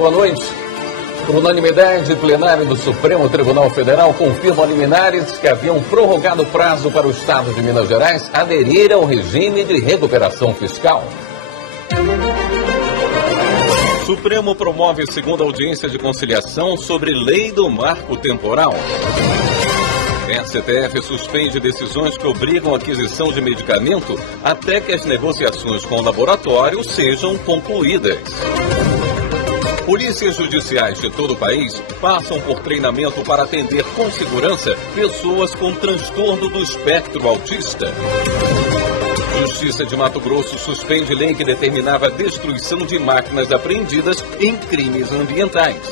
boa noite. Por unanimidade, plenário do Supremo Tribunal Federal confirma liminares que haviam prorrogado o prazo para o Estado de Minas Gerais aderir ao regime de recuperação fiscal. Supremo promove segunda audiência de conciliação sobre lei do marco temporal. STF suspende decisões que obrigam a aquisição de medicamento até que as negociações com o laboratório sejam concluídas. Polícias judiciais de todo o país passam por treinamento para atender com segurança pessoas com transtorno do espectro autista. Justiça de Mato Grosso suspende lei que determinava a destruição de máquinas apreendidas em crimes ambientais.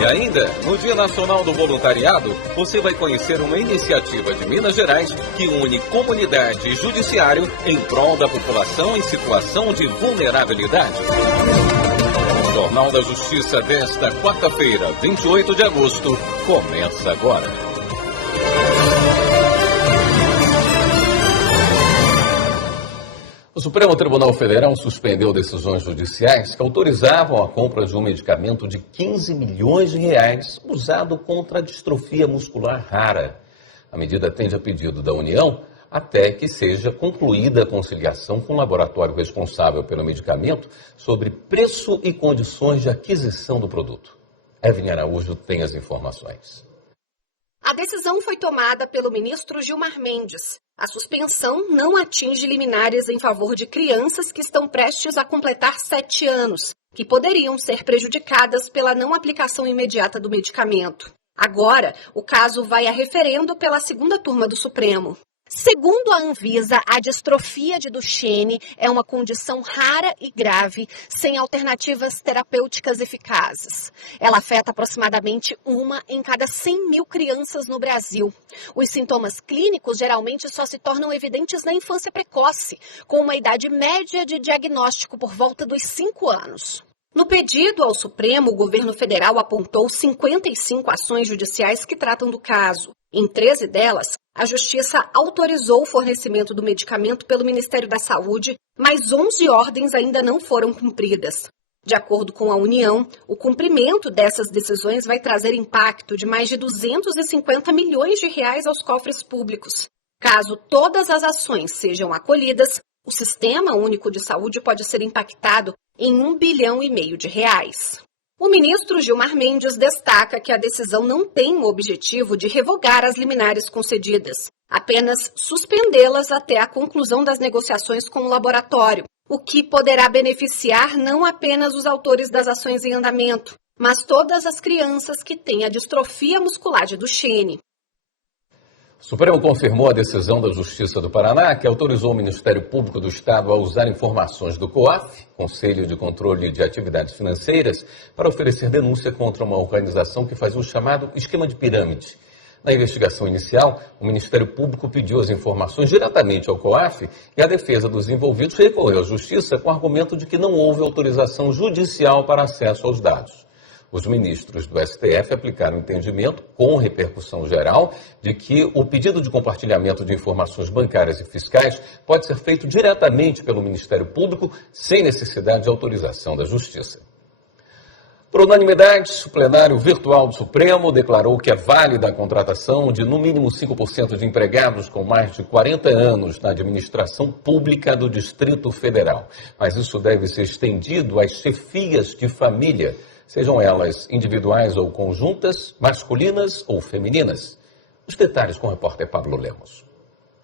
E ainda, no Dia Nacional do Voluntariado, você vai conhecer uma iniciativa de Minas Gerais que une comunidade e judiciário em prol da população em situação de vulnerabilidade. O Jornal da Justiça desta quarta-feira, 28 de agosto, começa agora. O Supremo Tribunal Federal suspendeu decisões judiciais que autorizavam a compra de um medicamento de 15 milhões de reais usado contra a distrofia muscular rara. A medida atende a pedido da União até que seja concluída a conciliação com o laboratório responsável pelo medicamento sobre preço e condições de aquisição do produto. Evelyn Araújo tem as informações. A decisão foi tomada pelo ministro Gilmar Mendes. A suspensão não atinge liminares em favor de crianças que estão prestes a completar 7 anos, que poderiam ser prejudicadas pela não aplicação imediata do medicamento. Agora, o caso vai a referendo pela segunda turma do Supremo. Segundo a Anvisa, a distrofia de Duchenne é uma condição rara e grave, sem alternativas terapêuticas eficazes. Ela afeta aproximadamente 1 em cada 100 mil crianças no Brasil. Os sintomas clínicos geralmente só se tornam evidentes na infância precoce, com uma idade média de diagnóstico por volta dos 5 anos. No pedido ao Supremo, o governo federal apontou 55 ações judiciais que tratam do caso. Em 13 delas, a Justiça autorizou o fornecimento do medicamento pelo Ministério da Saúde, mas 11 ordens ainda não foram cumpridas. De acordo com a União, o cumprimento dessas decisões vai trazer impacto de mais de 250 milhões de reais aos cofres públicos. Caso todas as ações sejam acolhidas, o Sistema Único de Saúde pode ser impactado em 1,5 bilhão de reais. O ministro Gilmar Mendes destaca que a decisão não tem o objetivo de revogar as liminares concedidas, apenas suspendê-las até a conclusão das negociações com o laboratório, o que poderá beneficiar não apenas os autores das ações em andamento, mas todas as crianças que têm a distrofia muscular de Duchenne. O Supremo confirmou a decisão da Justiça do Paraná, que autorizou o Ministério Público do Estado a usar informações do COAF, Conselho de Controle de Atividades Financeiras, para oferecer denúncia contra uma organização que faz o chamado esquema de pirâmide. Na investigação inicial, o Ministério Público pediu as informações diretamente ao COAF e a defesa dos envolvidos recorreu à Justiça com o argumento de que não houve autorização judicial para acesso aos dados. Os ministros do STF aplicaram o entendimento, com repercussão geral, de que o pedido de compartilhamento de informações bancárias e fiscais pode ser feito diretamente pelo Ministério Público, sem necessidade de autorização da Justiça. Por unanimidade, o plenário virtual do Supremo declarou que é válida a contratação de, no mínimo, 5% de empregados com mais de 40 anos na administração pública do Distrito Federal. Mas isso deve ser estendido às chefias de família, sejam elas individuais ou conjuntas, masculinas ou femininas. Os detalhes com o repórter Pablo Lemos.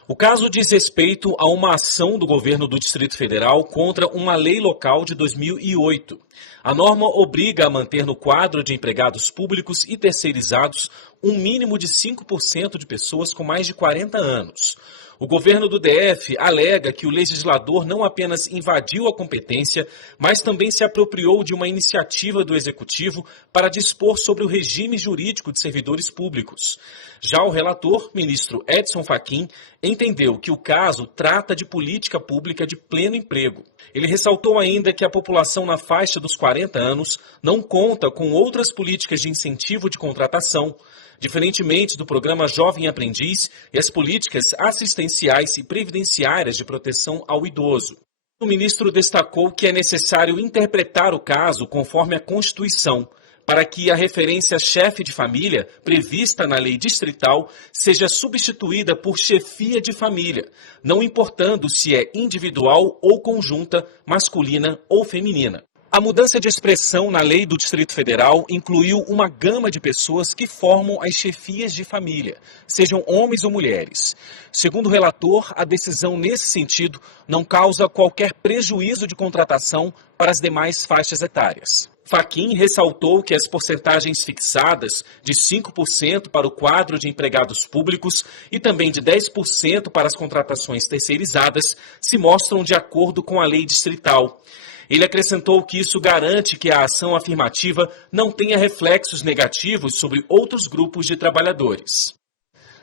O caso diz respeito a uma ação do governo do Distrito Federal contra uma lei local de 2008. A norma obriga a manter no quadro de empregados públicos e terceirizados um mínimo de 5% de pessoas com mais de 40 anos. O governo do DF alega que o legislador não apenas invadiu a competência, mas também se apropriou de uma iniciativa do Executivo para dispor sobre o regime jurídico de servidores públicos. Já o relator, ministro Edson Fachin, entendeu que o caso trata de política pública de pleno emprego. Ele ressaltou ainda que a população na faixa dos 40 anos não conta com outras políticas de incentivo de contratação, diferentemente do programa Jovem Aprendiz e as políticas assistenciais e previdenciárias de proteção ao idoso. O ministro destacou que é necessário interpretar o caso conforme a Constituição, para que a referência chefe de família, prevista na lei distrital, seja substituída por chefia de família, não importando se é individual ou conjunta, masculina ou feminina. A mudança de expressão na lei do Distrito Federal incluiu uma gama de pessoas que formam as chefias de família, sejam homens ou mulheres. Segundo o relator, a decisão nesse sentido não causa qualquer prejuízo de contratação para as demais faixas etárias. Fachin ressaltou que as porcentagens fixadas de 5% para o quadro de empregados públicos e também de 10% para as contratações terceirizadas se mostram de acordo com a lei distrital. Ele acrescentou que isso garante que a ação afirmativa não tenha reflexos negativos sobre outros grupos de trabalhadores.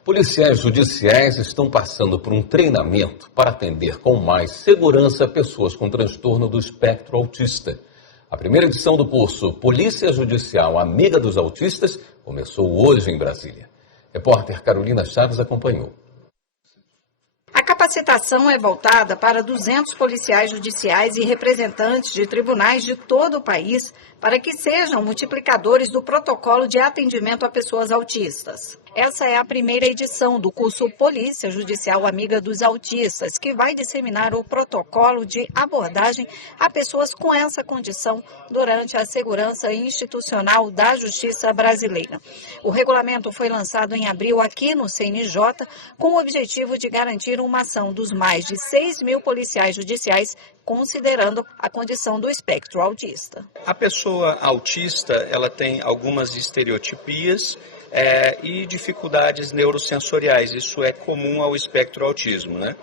Policiais judiciais estão passando por um treinamento para atender com mais segurança pessoas com transtorno do espectro autista. A primeira edição do curso Polícia Judicial Amiga dos Autistas começou hoje em Brasília. Repórter Carolina Chaves acompanhou. A capacitação é voltada para 200 policiais judiciais e representantes de tribunais de todo o país para que sejam multiplicadores do protocolo de atendimento a pessoas autistas. Essa é a primeira edição do curso Polícia Judicial Amiga dos Autistas, que vai disseminar o protocolo de abordagem a pessoas com essa condição durante a segurança institucional da Justiça brasileira. O regulamento foi lançado em abril aqui no CNJ, com o objetivo de garantir uma ação dos mais de 6 mil policiais judiciais, considerando a condição do espectro autista. A pessoa autista, ela tem algumas estereotipias e dificuldades neurosensoriais. Isso é comum ao espectro autismo, né?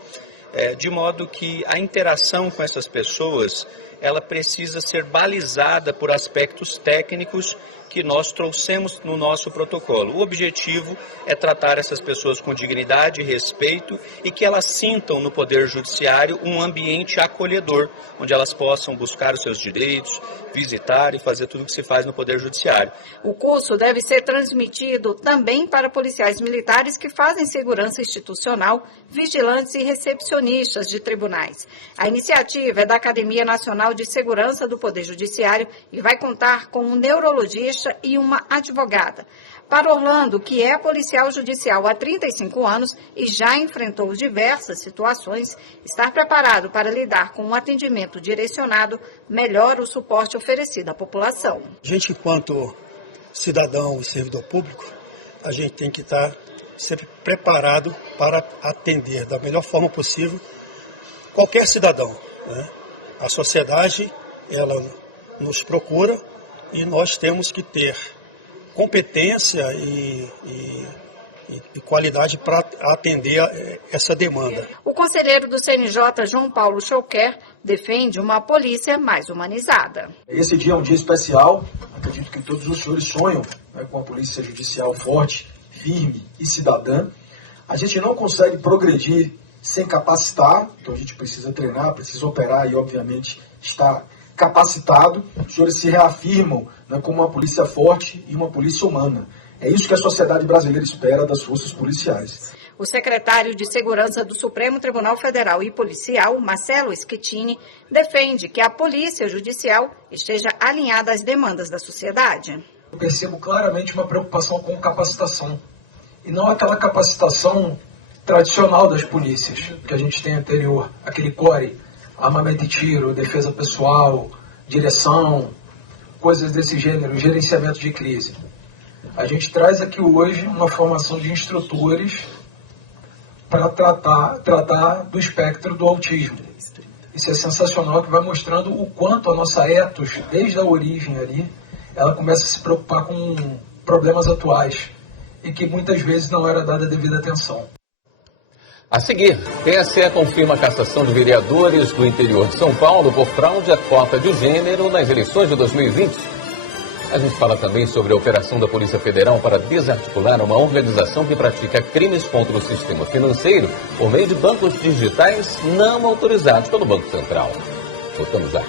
De modo que a interação com essas pessoas, ela precisa ser balizada por aspectos técnicos que nós trouxemos no nosso protocolo. O objetivo é tratar essas pessoas com dignidade e respeito e que elas sintam no Poder Judiciário um ambiente acolhedor, onde elas possam buscar os seus direitos, visitar e fazer tudo o que se faz no Poder Judiciário. O curso deve ser transmitido também para policiais militares que fazem segurança institucional, vigilantes e recepcionistas de tribunais. A iniciativa é da Academia Nacional de Segurança do Poder Judiciário e vai contar com um neurologista e uma advogada. Para Orlando, que é policial judicial há 35 anos e já enfrentou diversas situações, estar preparado para lidar com um atendimento direcionado melhora o suporte oferecido à população. A gente, enquanto cidadão e servidor público, a gente tem que estar sempre preparado para atender da melhor forma possível qualquer cidadão, né? A sociedade, ela nos procura e nós temos que ter competência e qualidade para atender essa demanda. O conselheiro do CNJ, João Paulo Chouquer, defende uma polícia mais humanizada. Esse dia é um dia especial, acredito que todos os senhores sonham, né, com a polícia judicial forte, firme e cidadã. A gente não consegue progredir sem capacitar, então a gente precisa treinar, precisa operar e, obviamente, estar capacitado. Os senhores se reafirmam, né, como uma polícia forte e uma polícia humana. É isso que a sociedade brasileira espera das forças policiais. O secretário de Segurança do Supremo Tribunal Federal e Policial, Marcelo Schettini, defende que a Polícia Judicial esteja alinhada às demandas da sociedade. Eu percebo claramente uma preocupação com capacitação, e não aquela capacitação tradicional das polícias que a gente tem anterior, aquele core, armamento e tiro, defesa pessoal, direção, coisas desse gênero, gerenciamento de crise. A gente traz aqui hoje uma formação de instrutores para tratar do espectro do autismo. Isso é sensacional, que vai mostrando o quanto a nossa ethos, desde a origem ali, ela começa a se preocupar com problemas atuais e que muitas vezes não era dada a devida atenção. A seguir, TSE confirma a cassação de vereadores do interior de São Paulo por fraude à cota de gênero nas eleições de 2020. A gente fala também sobre a operação da Polícia Federal para desarticular uma organização que pratica crimes contra o sistema financeiro por meio de bancos digitais não autorizados pelo Banco Central. Voltamos já.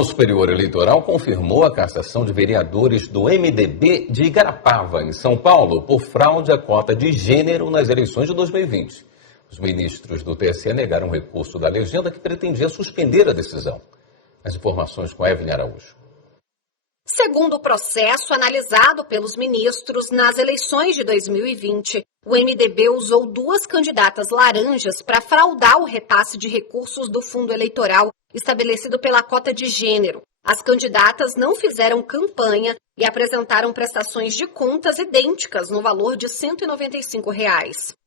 Tribunal Superior Eleitoral confirmou a cassação de vereadores do MDB de Igarapava, em São Paulo, por fraude à cota de gênero nas eleições de 2020. Os ministros do TSE negaram um recurso da legenda que pretendia suspender a decisão. As informações com Evelyn Araújo. Segundo o processo analisado pelos ministros nas eleições de 2020, o MDB usou 2 candidatas laranjas para fraudar o repasse de recursos do fundo eleitoral estabelecido pela cota de gênero. As candidatas não fizeram campanha e apresentaram prestações de contas idênticas no valor de R$ 195.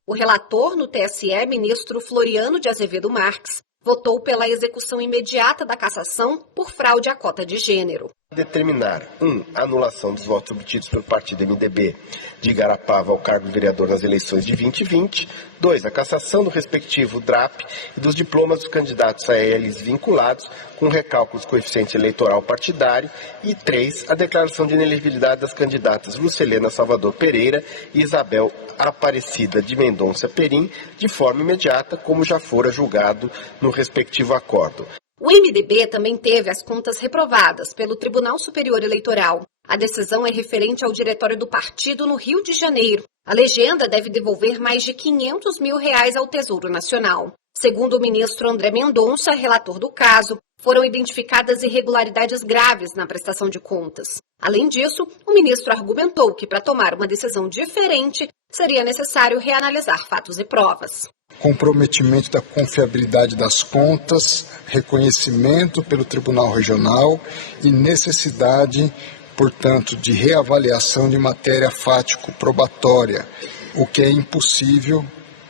O relator no TSE, ministro Floriano de Azevedo Marques, votou pela execução imediata da cassação por fraude à cota de gênero. Determinar 1. A anulação dos votos obtidos pelo partido MDB de Igarapava ao cargo de vereador nas eleições de 2020. 2. A cassação do respectivo DRAP e dos diplomas dos candidatos a eles vinculados com recálculo do coeficiente eleitoral partidário. E 3. A declaração de inelegibilidade das candidatas Lucelena Salvador Pereira e Isabel Aparecida de Mendonça Perim de forma imediata, como já fora julgado no respectivo acordo. O MDB também teve as contas reprovadas pelo Tribunal Superior Eleitoral. A decisão é referente ao diretório do partido no Rio de Janeiro. A legenda deve devolver mais de R$ 500 mil ao Tesouro Nacional. Segundo o ministro André Mendonça, relator do caso, foram identificadas irregularidades graves na prestação de contas. Além disso, o ministro argumentou que para tomar uma decisão diferente, seria necessário reanalisar fatos e provas. Comprometimento da confiabilidade das contas, reconhecimento pelo Tribunal Regional e necessidade, portanto, de reavaliação de matéria fático-probatória, o que é impossível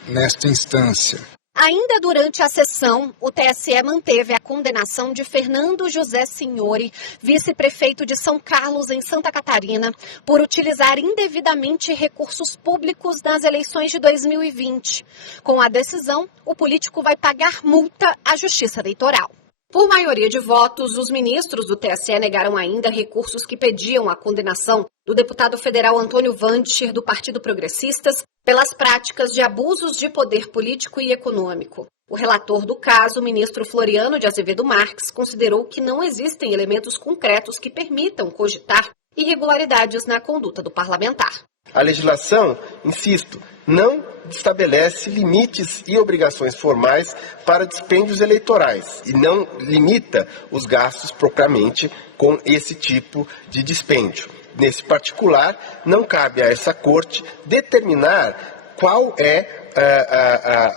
nesta instância. Ainda durante a sessão, o TSE manteve a condenação de Fernando José Signori, vice-prefeito de São Carlos, em Santa Catarina, por utilizar indevidamente recursos públicos nas eleições de 2020. Com a decisão, o político vai pagar multa à Justiça Eleitoral. Por maioria de votos, os ministros do TSE negaram ainda recursos que pediam a condenação do deputado federal Antônio Vancher, do Partido Progressistas, pelas práticas de abusos de poder político e econômico. O relator do caso, o ministro Floriano de Azevedo Marques, considerou que não existem elementos concretos que permitam cogitar irregularidades na conduta do parlamentar. A legislação, insisto, não estabelece limites e obrigações formais para dispêndios eleitorais e não limita os gastos propriamente com esse tipo de dispêndio. Nesse particular, não cabe a essa Corte determinar qual é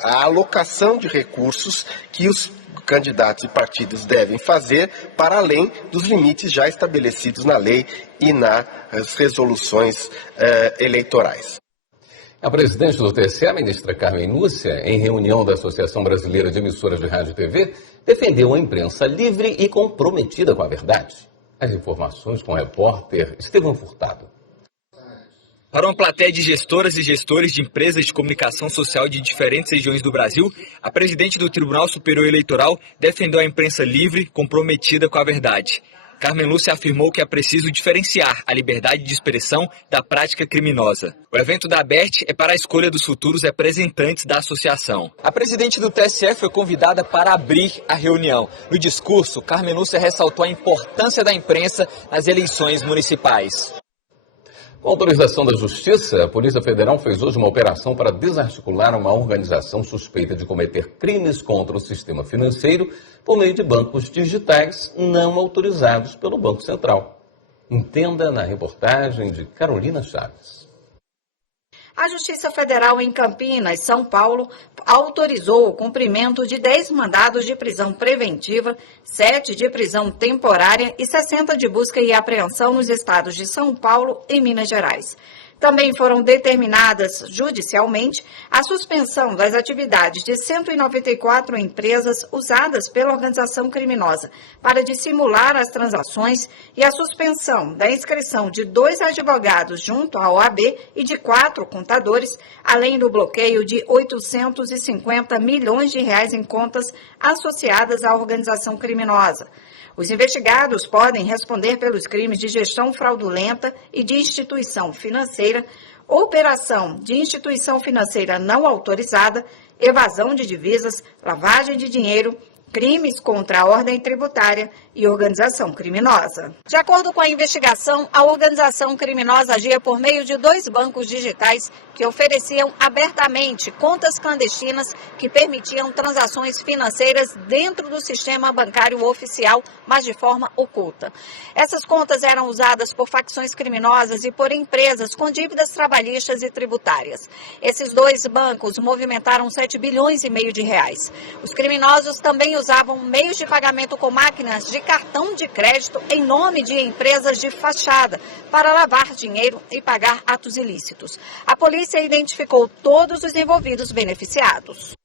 a alocação de recursos que os candidatos e partidos devem fazer para além dos limites já estabelecidos na lei e nas resoluções eleitorais. A presidente do TSE, a ministra Carmen Lúcia, em reunião da Associação Brasileira de Emissoras de Rádio e TV, defendeu a imprensa livre e comprometida com a verdade. As informações com o repórter Estevão Furtado. Para uma plateia de gestoras e gestores de empresas de comunicação social de diferentes regiões do Brasil, a presidente do Tribunal Superior Eleitoral defendeu a imprensa livre, comprometida com a verdade. Carmen Lúcia afirmou que é preciso diferenciar a liberdade de expressão da prática criminosa. O evento da ABERT é para a escolha dos futuros representantes da associação. A presidente do TSE foi convidada para abrir a reunião. No discurso, Carmen Lúcia ressaltou a importância da imprensa nas eleições municipais. Com autorização da Justiça, a Polícia Federal fez hoje uma operação para desarticular uma organização suspeita de cometer crimes contra o sistema financeiro por meio de bancos digitais não autorizados pelo Banco Central. Entenda na reportagem de Carolina Chaves. A Justiça Federal em Campinas, São Paulo, autorizou o cumprimento de 10 mandados de prisão preventiva, 7 de prisão temporária e 60 de busca e apreensão nos estados de São Paulo e Minas Gerais. Também foram determinadas judicialmente a suspensão das atividades de 194 empresas usadas pela organização criminosa para dissimular as transações e a suspensão da inscrição de 2 advogados junto à OAB e de 4 contadores, além do bloqueio de 850 milhões de reais em contas associadas à organização criminosa. Os investigados podem responder pelos crimes de gestão fraudulenta e de instituição financeira, operação de instituição financeira não autorizada, evasão de divisas, lavagem de dinheiro, crimes contra a ordem tributária e organização criminosa. De acordo com a investigação, a organização criminosa agia por meio de 2 bancos digitais que ofereciam abertamente contas clandestinas que permitiam transações financeiras dentro do sistema bancário oficial, mas de forma oculta. Essas contas eram usadas por facções criminosas e por empresas com dívidas trabalhistas e tributárias. Esses 2 bancos movimentaram 7 bilhões e meio de reais. Os criminosos também usavam meios de pagamento com máquinas de cartão de crédito em nome de empresas de fachada para lavar dinheiro e pagar atos ilícitos. A polícia identificou todos os envolvidos beneficiados.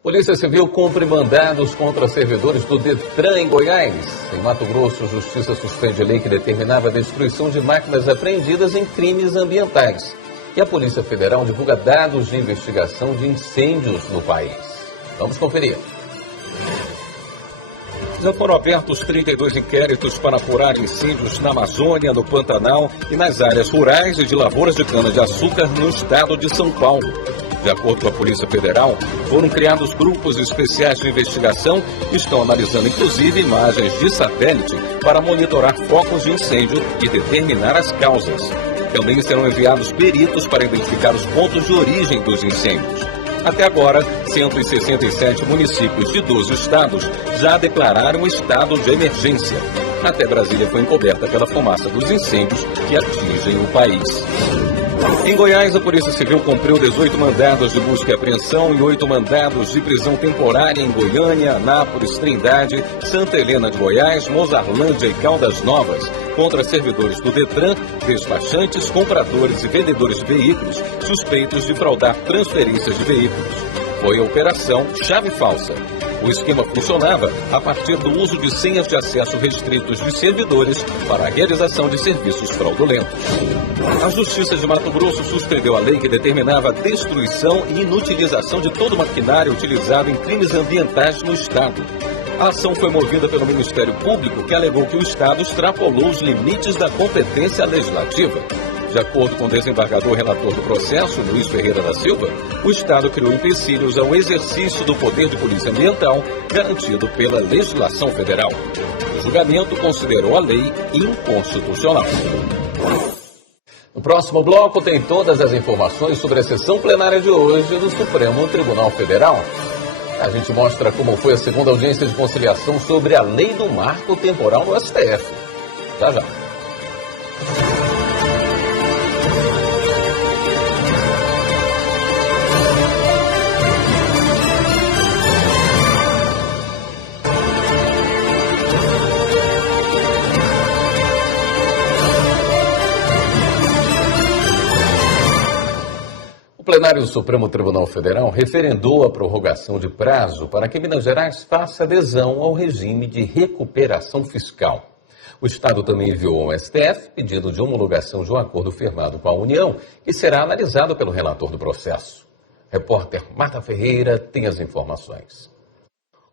Polícia Civil cumpre mandados contra servidores do Detran em Goiás. Em Mato Grosso, a Justiça suspende lei que determinava a destruição de máquinas apreendidas em crimes ambientais. E a Polícia Federal divulga dados de investigação de incêndios no país. Vamos conferir. Já foram abertos 32 inquéritos para apurar incêndios na Amazônia, no Pantanal e nas áreas rurais e de lavouras de cana-de-açúcar no estado de São Paulo. De acordo com a Polícia Federal, foram criados grupos especiais de investigação que estão analisando inclusive imagens de satélite para monitorar focos de incêndio e determinar as causas. Também serão enviados peritos para identificar os pontos de origem dos incêndios. Até agora, 167 municípios de 12 estados já declararam estado de emergência. Até Brasília foi encoberta pela fumaça dos incêndios que atingem o país. Em Goiás, a Polícia Civil cumpriu 18 mandados de busca e apreensão e 8 mandados de prisão temporária em Goiânia, Anápolis, Trindade, Santa Helena de Goiás, Mozarlândia e Caldas Novas, contra servidores do Detran, despachantes, compradores e vendedores de veículos suspeitos de fraudar transferências de veículos. Foi a Operação Chave Falsa. O esquema funcionava a partir do uso de senhas de acesso restritos de servidores para a realização de serviços fraudulentos. A Justiça de Mato Grosso suspendeu a lei que determinava a destruição e inutilização de todo o maquinário utilizado em crimes ambientais no estado. A ação foi movida pelo Ministério Público, que alegou que o estado extrapolou os limites da competência legislativa. De acordo com o desembargador relator do processo, Luiz Ferreira da Silva, o Estado criou empecilhos ao exercício do poder de polícia ambiental garantido pela legislação federal. O julgamento considerou a lei inconstitucional. No próximo bloco tem todas as informações sobre a sessão plenária de hoje do Supremo Tribunal Federal. A gente mostra como foi a segunda audiência de conciliação sobre a lei do marco temporal no STF. Já já. O plenário do Supremo Tribunal Federal referendou a prorrogação de prazo para que Minas Gerais faça adesão ao regime de recuperação fiscal. O Estado também enviou ao STF pedido de homologação de um acordo firmado com a União, que será analisado pelo relator do processo. Repórter Marta Ferreira tem as informações.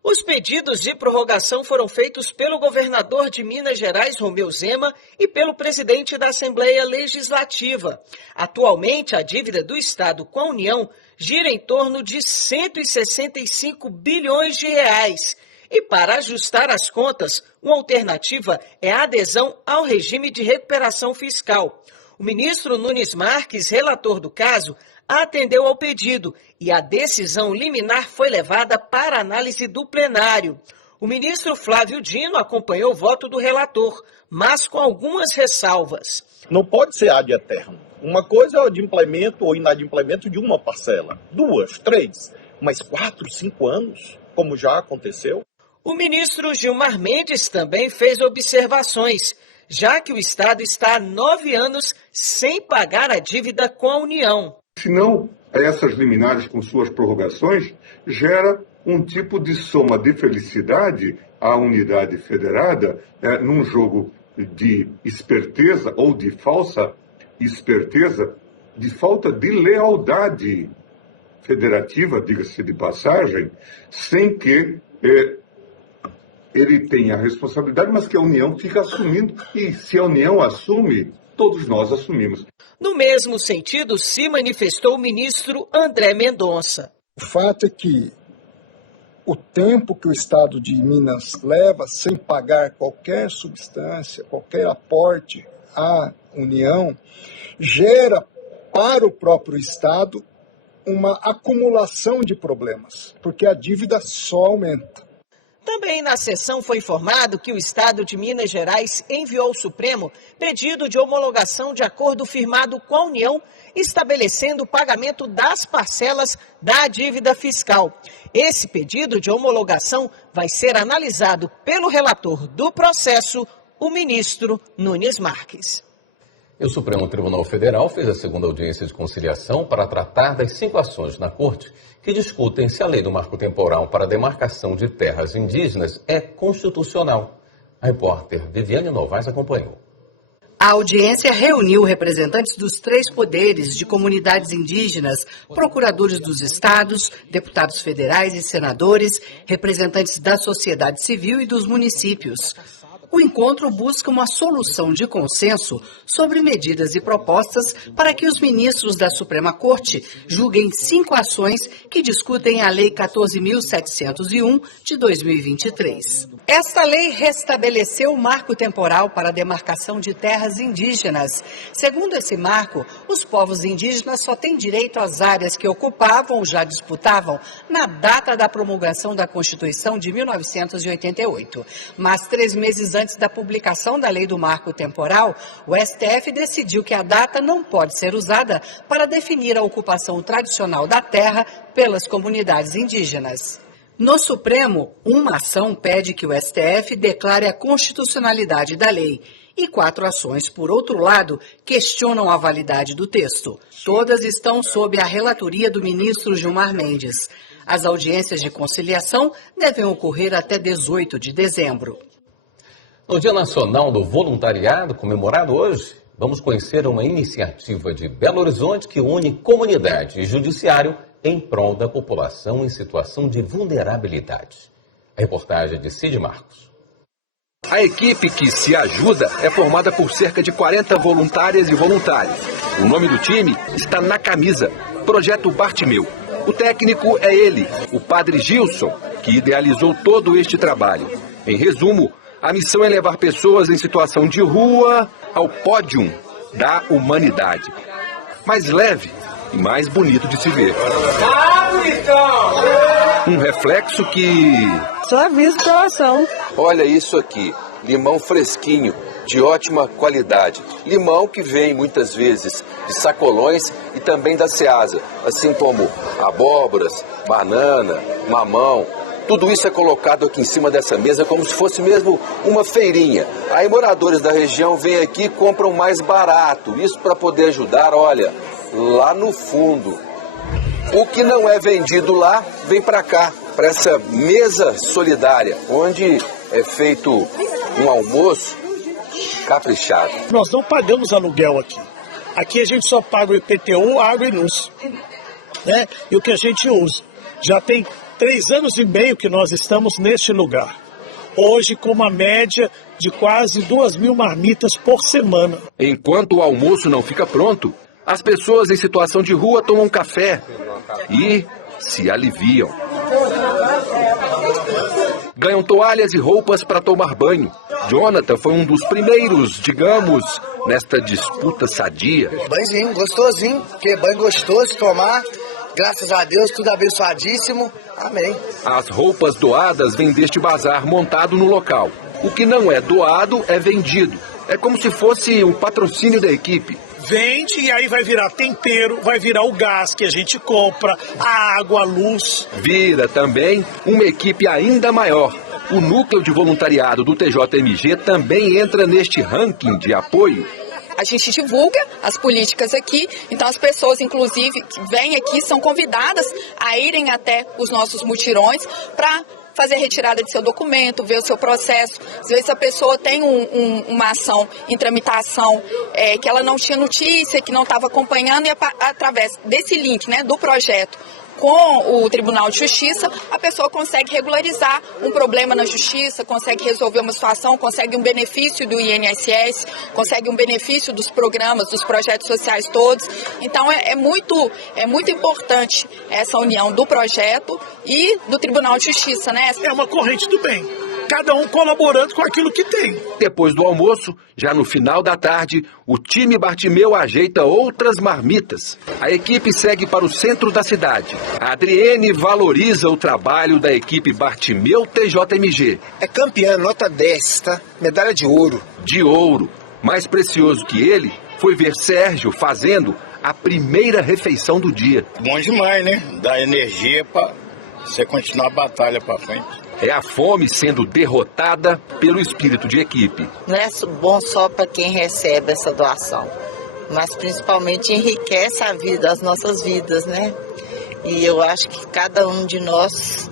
Os pedidos de prorrogação foram feitos pelo governador de Minas Gerais, Romeu Zema, e pelo presidente da Assembleia Legislativa. Atualmente, a dívida do Estado com a União gira em torno de 165 bilhões de reais. E para ajustar as contas, uma alternativa é a adesão ao regime de recuperação fiscal. O ministro Nunes Marques, relator do caso, atendeu ao pedido e a decisão liminar foi levada para análise do plenário. O ministro Flávio Dino acompanhou o voto do relator, mas com algumas ressalvas. Não pode ser ad eterno. Uma coisa é o adimplemento ou inadimplemento de uma parcela, 2, 3, mas 4, 5 anos, como já aconteceu. O ministro Gilmar Mendes também fez observações, já que o Estado está há 9 anos sem pagar a dívida com a União. Senão, essas liminares com suas prorrogações gera um tipo de soma de felicidade à unidade federada num jogo de esperteza ou de falsa esperteza, de falta de lealdade federativa, diga-se de passagem, sem que ele tenha a responsabilidade, mas que a União fica assumindo. E se a União assume, todos nós assumimos. No mesmo sentido, se manifestou o ministro André Mendonça. O fato é que o tempo que o Estado de Minas leva sem pagar qualquer substância, qualquer aporte à União, gera para o próprio Estado uma acumulação de problemas, porque a dívida só aumenta. Também na sessão foi informado que o Estado de Minas Gerais enviou ao Supremo pedido de homologação de acordo firmado com a União, estabelecendo o pagamento das parcelas da dívida fiscal. Esse pedido de homologação vai ser analisado pelo relator do processo, o ministro Nunes Marques. E o Supremo Tribunal Federal fez a segunda audiência de conciliação para tratar das 5 ações na Corte que discutem se a lei do marco temporal para a demarcação de terras indígenas é constitucional. A repórter Viviane Novaes acompanhou. A audiência reuniu representantes dos 3 poderes de comunidades indígenas, procuradores dos estados, deputados federais e senadores, representantes da sociedade civil e dos municípios. O encontro busca uma solução de consenso sobre medidas e propostas para que os ministros da Suprema Corte julguem 5 ações que discutem a Lei 14.701 de 2023. Esta lei restabeleceu o marco temporal para a demarcação de terras indígenas. Segundo esse marco, os povos indígenas só têm direito às áreas que ocupavam ou já disputavam na data da promulgação da Constituição de 1988. Mas 3 meses antes da publicação da Lei do Marco Temporal, o STF decidiu que a data não pode ser usada para definir a ocupação tradicional da terra pelas comunidades indígenas. No Supremo, uma ação pede que o STF declare a constitucionalidade da lei e 4 ações, por outro lado, questionam a validade do texto. Todas estão sob a relatoria do ministro Gilmar Mendes. As audiências de conciliação devem ocorrer até 18 de dezembro. No Dia Nacional do Voluntariado, comemorado hoje, vamos conhecer uma iniciativa de Belo Horizonte que une comunidade e judiciário em prol da população em situação de vulnerabilidade. A reportagem de Cid Marcos. A equipe que se ajuda é formada por cerca de 40 voluntárias e voluntários. O nome do time está na camisa, Projeto Bartimeu. O técnico é ele, o padre Gilson, que idealizou todo este trabalho. Em resumo, a missão é levar pessoas em situação de rua ao pódio da humanidade. Mais leve e mais bonito de se ver. Um reflexo que... Só aviso para ação. Olha isso aqui, limão fresquinho, de ótima qualidade. Limão que vem muitas vezes de sacolões e também da Ceasa, assim como abóboras, banana, mamão. Tudo isso é colocado aqui em cima dessa mesa como se fosse mesmo uma feirinha. Aí moradores da região vêm aqui e compram mais barato. Isso para poder ajudar, olha, lá no fundo. O que não é vendido lá, vem para cá, para essa mesa solidária, onde é feito um almoço caprichado. Nós não pagamos aluguel aqui. Aqui a gente só paga o IPTU, água e luz, né? E o que a gente usa. Já tem 3 anos e meio que nós estamos neste lugar. Hoje com uma média de quase 2.000 marmitas por semana. Enquanto o almoço não fica pronto, as pessoas em situação de rua tomam café e se aliviam. Ganham toalhas e roupas para tomar banho. Jonathan foi um dos primeiros, digamos, nesta disputa sadia. Banhozinho, gostosinho, porque banho gostoso de tomar. Graças a Deus, tudo abençoadíssimo. Amém. As roupas doadas vêm deste bazar montado no local. O que não é doado é vendido. É como se fosse o patrocínio da equipe. Vende e aí vai virar tempero, vai virar o gás que a gente compra, a água, a luz. Vira também uma equipe ainda maior. O núcleo de voluntariado do TJMG também entra neste ranking de apoio. A gente divulga as políticas aqui, então as pessoas, inclusive, que vêm aqui, são convidadas a irem até os nossos mutirões para fazer a retirada de seu documento, ver o seu processo. Às vezes a pessoa tem uma ação em tramitação que ela não tinha notícia, que não estava acompanhando, e através desse link, né, do projeto, com o Tribunal de Justiça, a pessoa consegue regularizar um problema na Justiça, consegue resolver uma situação, consegue um benefício do INSS, consegue um benefício dos programas, dos projetos sociais todos. Então é muito importante essa união do projeto e do Tribunal de Justiça, né? É uma corrente do bem, cada um colaborando com aquilo que tem. Depois do almoço, já no final da tarde, o time Bartimeu ajeita outras marmitas. A equipe segue para o centro da cidade. A Adriene valoriza o trabalho da equipe Bartimeu TJMG. É campeã, nota 10, tá? Medalha de ouro. De ouro. Mais precioso que ele foi ver Sérgio fazendo a primeira refeição do dia. Bom demais, né? Dá energia para você continuar a batalha para frente. É a fome sendo derrotada pelo espírito de equipe. Não é bom só para quem recebe essa doação, mas principalmente enriquece a vida, as nossas vidas, né? E eu acho que cada um de nós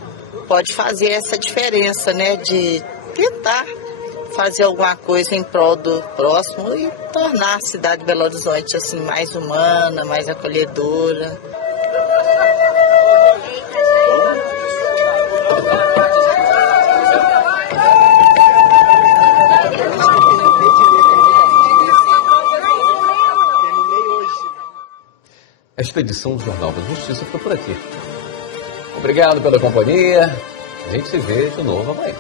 pode fazer essa diferença, né? De tentar fazer alguma coisa em prol do próximo e tornar a cidade de Belo Horizonte assim mais humana, mais acolhedora. Esta edição do Jornal da Justiça fica por aqui. Obrigado pela companhia. A gente se vê de novo amanhã.